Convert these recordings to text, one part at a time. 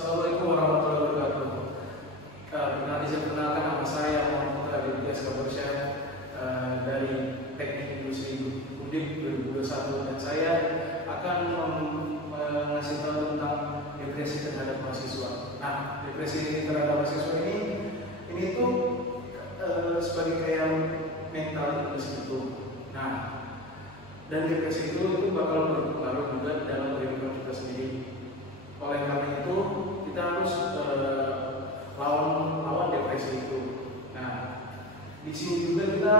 Assalamualaikum warahmatullahi wabarakatuh. Perkenalkan nama saya Muhammad Putra Aditya Skabarsya dari Teknik Industri Udip 2021, dan saya akan mengasih tahu tentang depresi terhadap mahasiswa. Nah, depresi terhadap mahasiswa ini tuh sebagai kayak mental illness gitu. Nah, dan depresi itu bakal berpengaruh juga dalam kehidupan kita sendiri. Oleh karena itu kita harus lawan depresi itu. Nah, di sini juga kita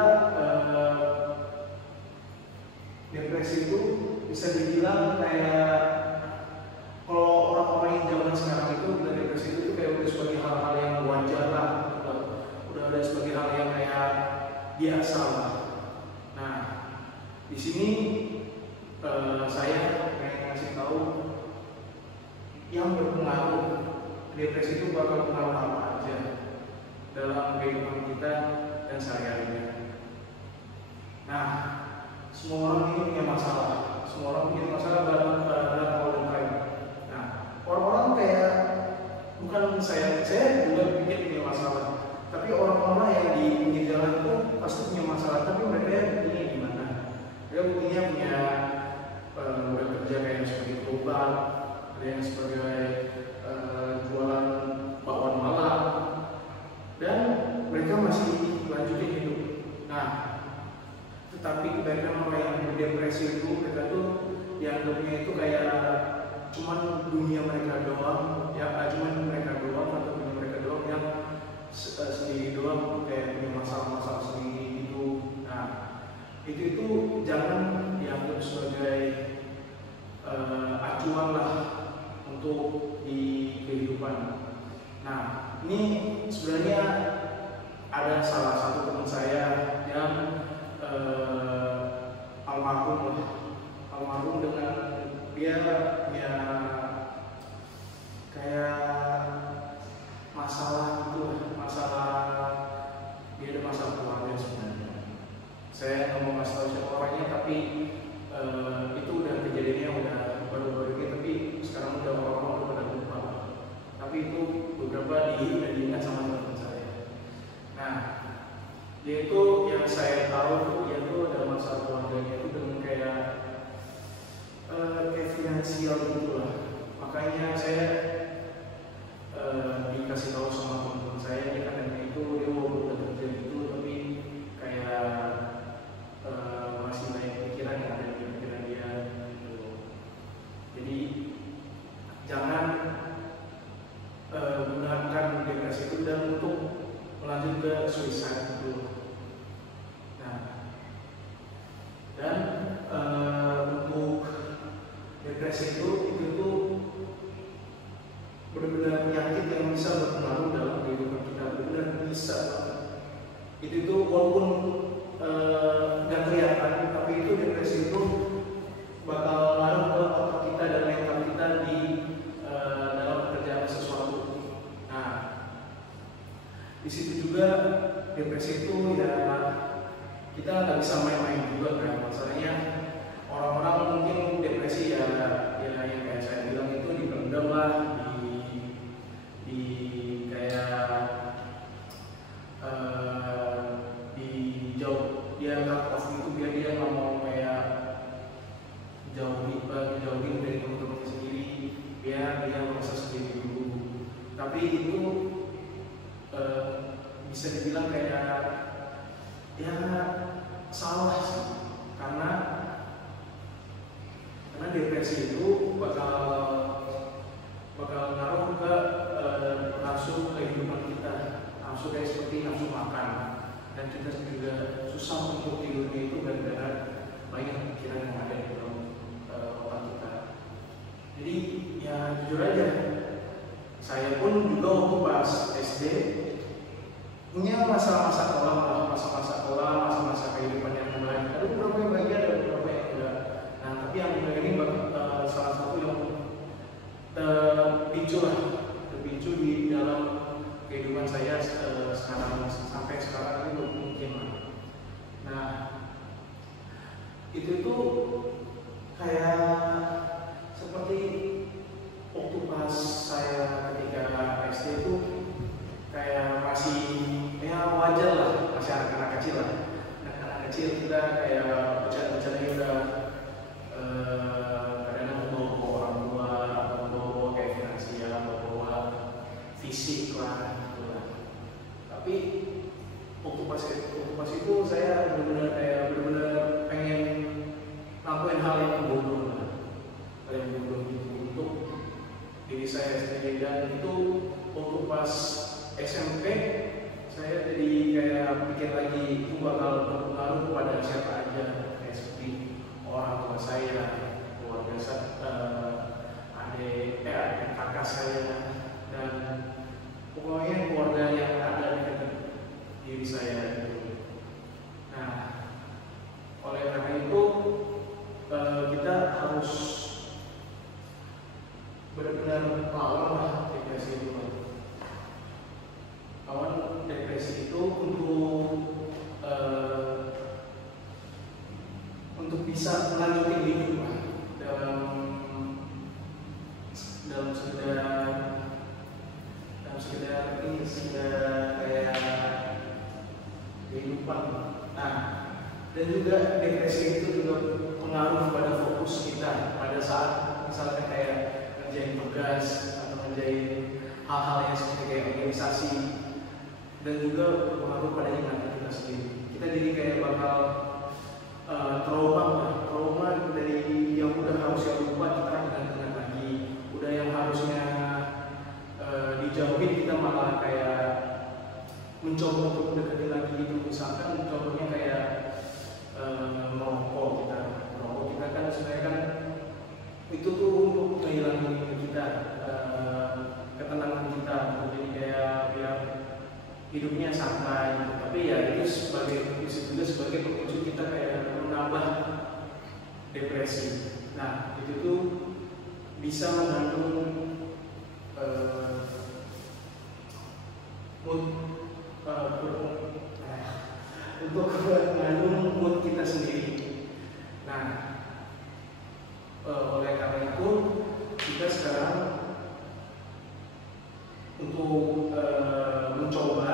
depresi itu bisa dibilang kayak, kalau orang-orang yang zaman sekarang itu bilang depresi itu kayak udah sebagai hal-hal yang wajar lah, udah ada sebagai hal yang kayak biasa lah. Nah, di sini saya pengen ngasih tahu yang berpengaruh. Depresi itu bakal pengaruh apa aja dalam kehidupan kita dan sehari-harinya. Nah, semua orang ini punya masalah. Semua orang punya masalah dalam all time. Nah, orang-orang kayak, bukan saya juga pikir punya masalah, tapi orang-orang yang di pinggir jalan itu pasti punya masalah. Tapi mereka buktinya gimana? Mereka buktinya punya udah kerja kayak sebagai perubat, ada yang sebagai jualan bakwan malam, dan mereka masih lanjutin hidup. Nah, tetapi kebanyakan orang yang berdepresi itu, mereka tuh dianggapnya itu kayak cuman dunia mereka doang, ya cuman mereka doang atau dunia mereka doang yang sendiri doang, kayak punya masalah-masalah sendiri gitu. Nah, itu jangan dianggap sebagai acuan lah untuk di kehidupan. Nah, ini sebenarnya ada salah satu teman saya yang almarhum dengan dia punya kayak masalah gitu, dia ada masalah keluarga sebenarnya. Saya nggak mau kasih tahu siapa orangnya, tapi itu udah kejadiannya udah baru-baru ini, tapi sekarang udah orang-orang udah pada lupa. Tapi itu beberapa udah diingat sama teman saya. Nah, dia itu yang saya tahu tuh, dia tuh ada masalah keluarganya itu dengan kayak finansial gitu lah. Makanya saya dikasih tahu sama teman-teman saya, dia katanya itu dia mau udah kerja gitu, tapi kayak masih banyak pikiran yang ada di pikiran dia gitu. Jadi jangan gunakan depresi itu dan untuk melanjut ke suicide gitu. Nah, dan untuk depresi itu benar-benar penyakit yang bisa berpengaruh dalam kehidupan kita, benar bisa. Itu walaupun nggak kelihatan, tapi itu depresi itu bakal ngaruh ke otak kita dan mental kita di dalam pekerjaan sesuatu. Nah, di situ juga depresi itu ya kita nggak bisa main-main juga kan. Masalahnya orang-orang mungkin depresi ya yang kayak saya bilang itu dipendam lah, di kayak dijauh, dia cut off itu biar dia nggak mau kayak jauhin dari teman-teman sendiri, biar dia merasa sendiri dulu. Tapi itu bisa dibilang kayak ya salah sih, karena depresi itu bakal ngaruh ke nafsu kehidupan kita, nafsu kayak seperti nafsu makan, dan kita juga susah untuk tidurnya itu gara-gara banyak pikiran yang ada di dalam otak kita. Jadi ya jujur aja, saya pun juga waktu pas SD punya masa-masa kelam, masa-masa kehidupan yang mulai ada beberapa yang bahagia, ada beberapa yang enggak. Nah, tapi yang ini salah satu yang terpicu di dalam kehidupan saya sekarang, sampai sekarang ini belum mungkin. Nah, itu tuh kayak seperti waktu pas saya kecil kita kayak bercanda-bercanda udah kadang bawa orang tua atau bawa kayak finansial, bawa fisik lah gitu lah. Tapi waktu pas itu saya benar-benar pengen lakuin hal yang bodoh lah, hal yang bodoh gitu untuk diri saya sendiri. Dan itu waktu pas SMP saya jadi kayak pikir lagi itu bakal berpengaruh pada siapa aja, kayak seperti orang tua saya, keluarga saya, adik kakak saya, dan pokoknya keluarga yang ada di dekat diri saya gitu. Nah, oleh karena itu kita harus benar-benar lawan lah depresi itu. Lawan depresi itu untuk bisa melanjutkan hidup lah, dalam sekedar kayak kehidupan. Nah, dan juga depresi itu juga pengaruh pada fokus kita pada saat misalnya kayak ngerjain tugas atau ngerjain hal-hal yang seperti kayak organisasi, dan juga pengaruh pada ingatan kita sendiri. Kita jadi kayak bakal trauma dari yang udah harusnya lupa kita ingat lagi, udah yang harusnya dijauhin kita malah kayak mencoba untuk mendekati lagi itu. Misalkan contohnya kayak merokok kita kan sebenarnya kan itu tuh untuk menghilangin kita ketenangan kita, jadi kayak biar hidupnya santai. Tapi ya itu bisa juga sebagai pemicu kita kayak menambah depresi. Nah, itu tuh bisa mengandung untuk mengandung mood kita sendiri. Nah, oleh karena itu kita sekarang untuk mencoba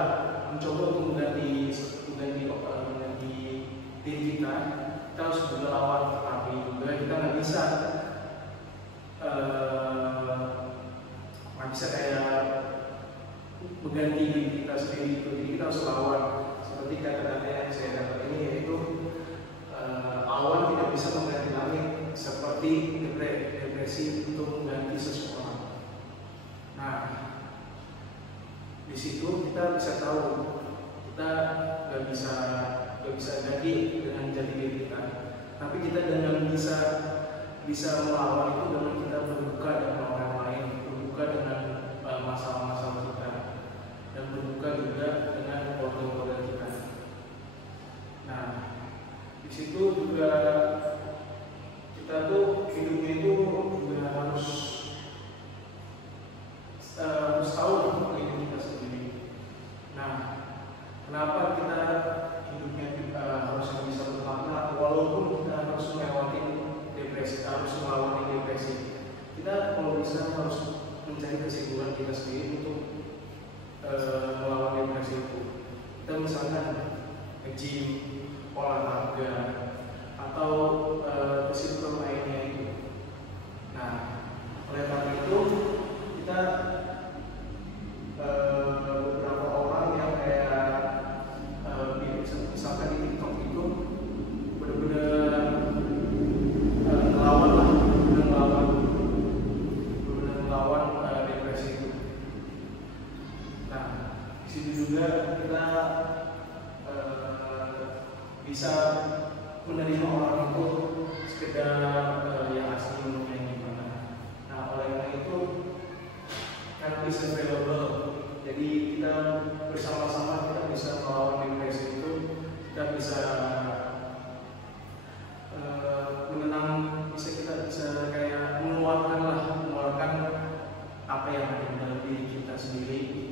untuk mengganti diri kita harus juga lawan. Tapi juga kita nggak bisa kayak mengganti diri kita sendiri itu. Jadi kita harus lawan. Seperti kata-kata yang saya dapat ini, yaitu awan tidak bisa mengganti langit, seperti depresi untuk mengganti seseorang. Nah, di situ kita bisa tahu kita nggak bisa ganti dengan jati diri kita, tapi kita dengan bisa melawan itu dengan kita berbuka dengan orang lain, berbuka dengan masalah-masalah kita, dan berbuka juga dengan keluarga kita. Nah, di situ juga kita tuh hidupnya itu juga harus tahu hidup kita sendiri. Nah, kenapa kita hidupnya harus bisa bermakna walaupun kita harus melewati depresi, harus melewati depresi. Kita kalau bisa harus mencari kesimpulan kita sendiri untuk melawan depresi itu. Kita misalkan nge-gym, olahraga, atau kesimpulan lainnya itu. Nah, oleh karena itu kita beberapa orang yang kayak misalkan di TikTok itu benar-benar melawan depresi itu. Nah, di situ juga kita bisa menerima orang itu sekedar yang asli menurutnya gimana. Nah, oleh karena itu kan bisa available. Jadi kita bersama-sama kita bisa melawan depresi itu, kita bisa kita bisa kayak mengeluarkan apa yang ada di dalam diri kita sendiri.